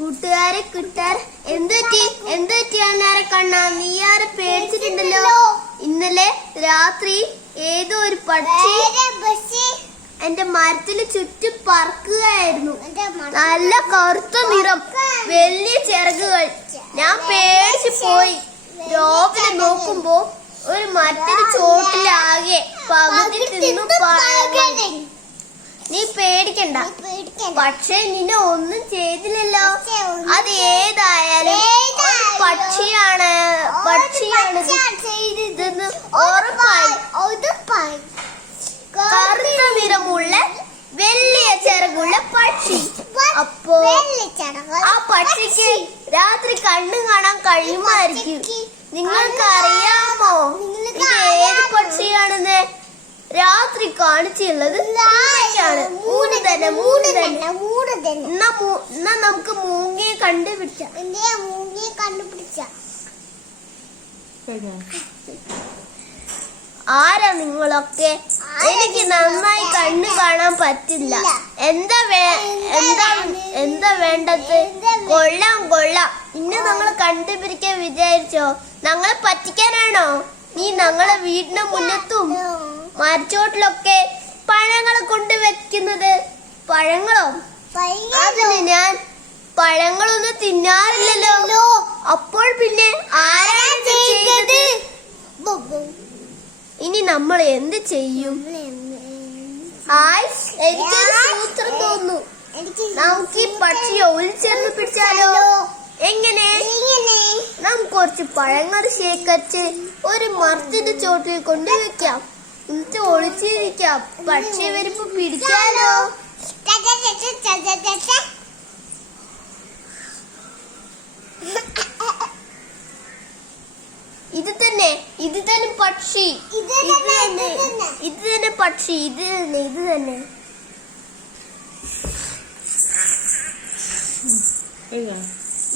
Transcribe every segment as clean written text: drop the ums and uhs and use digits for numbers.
കൂട്ടുകാരെ എന്തുപറ്റിയാരെ കണ്ണാ? നീയാരെ പേടിച്ചിട്ടുണ്ടല്ലോ. ഇന്നലെ രാത്രി ഏതോ ഒരു പക്ഷി എന്റെ മരത്തിന് ചുറ്റും പറക്കുകയായിരുന്നു. നല്ല കറുത്ത നിറം, വലിയ ചിറകുകൾ. ഞാൻ പേടിച്ചു പോയി. രാവിലെ നോക്കുമ്പോ ഒരു മരത്തിന് ചോട്ടിലാകെ പകുതി തിന്നു പഴങ്ങൾ. നീ പേടിക്കണ്ട, പക്ഷെ നിന്നെ ഒന്നും ചെയ്തില്ലല്ലോ. അത് ഏതായാലും പക്ഷിയാണ് ഇതെന്ന് ഉറപ്പായി. കറുത്ത നിറമുള്ള വലിയ ചിറകുള്ള പക്ഷി. അപ്പോ ആ പക്ഷിക്ക് രാത്രി കണ്ണു കാണാൻ കഴിയുമായിരിക്കും. നിങ്ങൾക്ക് അറിയാമോ ഇത് ഏത് പക്ഷിയാണെന്ന്? രാത്രി കാണിച്ചുള്ളത് മൂന്ന് തന്നെ. എന്നാ നമുക്ക് മൂങ്ങയെ കണ്ടുപിടിച്ച. ആരാ നിങ്ങളൊക്കെ? എനിക്ക് നന്നായി കണ്ണു കാണാൻ പറ്റില്ല. എന്താ വേണ്ടത്? കൊള്ളാം. ഇന്ന് നമ്മൾ കണ്ടുപിടിക്കാൻ വിചാരിച്ചോ? ഞങ്ങളെ പറ്റിക്കാനാണോ നീ ഞങ്ങളെ വീടിന്റെ മുന്നത്തും മരച്ചോട്ടിലൊക്കെ പഴങ്ങളെ കൊണ്ടുവെക്കുന്നത്? പഴങ്ങളോ? അതിന് ഞാൻ പഴങ്ങളൊന്നും തിന്നാറില്ലല്ലോ. അപ്പോൾ പിന്നെ ആരാണ് ചെയ്തത്? ഇനി നമ്മൾ എന്ത് ചെയ്യും? എനിക്കൊരു സൂത്രം തോന്നുന്നു. നമുക്ക് ഈ പക്ഷിയെ ഒളിച്ചെന്ന് പിടിച്ചാലോ? എങ്ങനെ? നമുക്ക് കുറച്ച് പഴങ്ങൾ ശേഖരിച്ച് ഒരു മരത്തിന്റെ ചോട്ടിൽ കൊണ്ടുവെക്കാം. എന്നിട്ട് ഒളിച്ചിരിക്കാം. പക്ഷി വരുമ്പോ പിടിച്ചാലോ? ഇത് തന്നെ പക്ഷി. ഇത് തന്നെ പക്ഷി. ഇത് തന്നെ.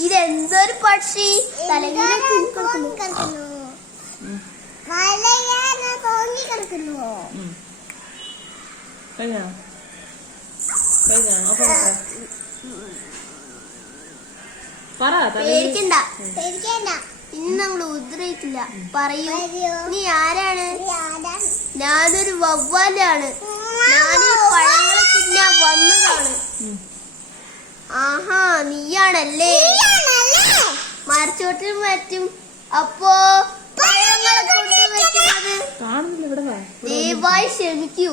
ഇതെന്തൊരു പക്ഷി? തലകീഴ പേടിക്കണ്ട. ഇനി നമ്മൾ ഉദ്രവിക്കില്ല. പറയൂ, നീ ആരാണ്? ഞാനൊരു വവ്വാലാണ്. ഞാൻ ഈ പഴങ്ങൾ തിന്നാൻ വന്നതാണ്. ആഹാ, നീയാണല്ലേ മരച്ചോട്ടിൽ മറ്റും അപ്പോ പഴങ്ങളെ കൊണ്ടുവെക്കുന്നത്? ദയവായി ക്ഷമിക്കൂ.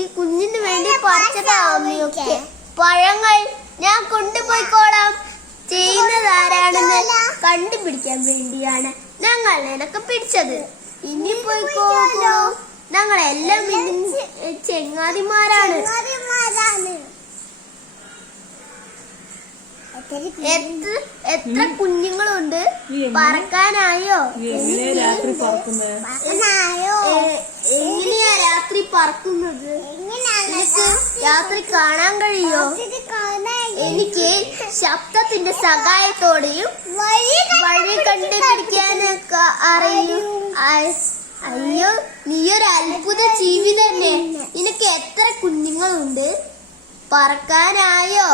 ഈ കുഞ്ഞിന് വേണ്ടി പറിച്ചതാ അമ്മയൊക്കെ. പഴങ്ങൾ ഞാൻ കൊണ്ടുപോയിക്കോളാം. ചെയ്യുന്നത് ആരാണെന്ന് കണ്ടുപിടിക്കാൻ വേണ്ടിയാണ് ഞങ്ങൾ നിനക്ക് പിടിച്ചത്. ഇനി പോയിക്കോളൂ. ഞങ്ങളെല്ലാം ചെങ്ങാതിമാരാണ്. എത്ര കുഞ്ഞുങ്ങളുണ്ട്? പറക്കാനായോ? എങ്ങനെയാ രാത്രി പറക്കുന്നത്? രാത്രി കാണാൻ കഴിയോ? എനിക്ക് ശബ്ദത്തിന്റെ സഹായത്തോടെയും വഴി കണ്ടുപിടിക്കാനൊക്കെ അറിയും. അയ്യോ, നീയൊരു അത്ഭുത ജീവി തന്നെ. നിനക്ക് എത്ര കുഞ്ഞുങ്ങളുണ്ട്? പറക്കാനായോ?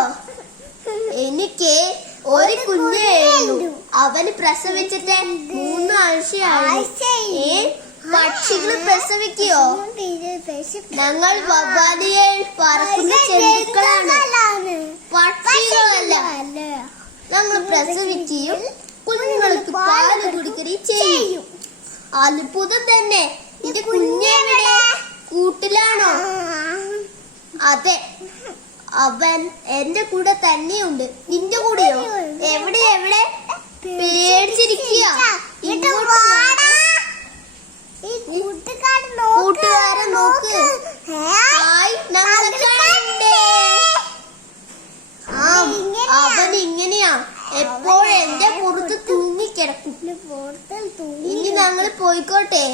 എനിക്ക് ഒരു കുഞ്ഞേ ഉള്ളൂ. അവന് പ്രസവിച്ചിട്ട് 3 ആഴ്ചയായി. പക്ഷികൾ പ്രസവിക്കോ? ഞങ്ങൾ വവ്വാലിയെ പറക്കുന്ന ജന്തുക്കളാണ്, പക്ഷികളല്ല. ഞങ്ങൾ പ്രസവിക്കുകയും കുഞ്ഞുങ്ങൾക്ക് പാല് കുടിക്കുകയും ചെയ്യും. അത്ഭുതം തന്നെ. നിന്റെ കുഞ്ഞെവിടെ? കൂട്ടിലാണോ? അതെ, അവൻ എന്റെ കൂടെ തന്നെയുണ്ട്. നിന്റെ കൂടെയോ? എവിടെ? പേടിച്ചിരിക്കുക. കൂട്ടുകാരെ നോക്ക്. അവൻ ഇങ്ങനെയാ എപ്പോഴും എന്റെ പുറത്ത് തൂങ്ങിക്കിടക്കും. ഇനി ഞങ്ങൾ പോയിക്കോട്ടെ.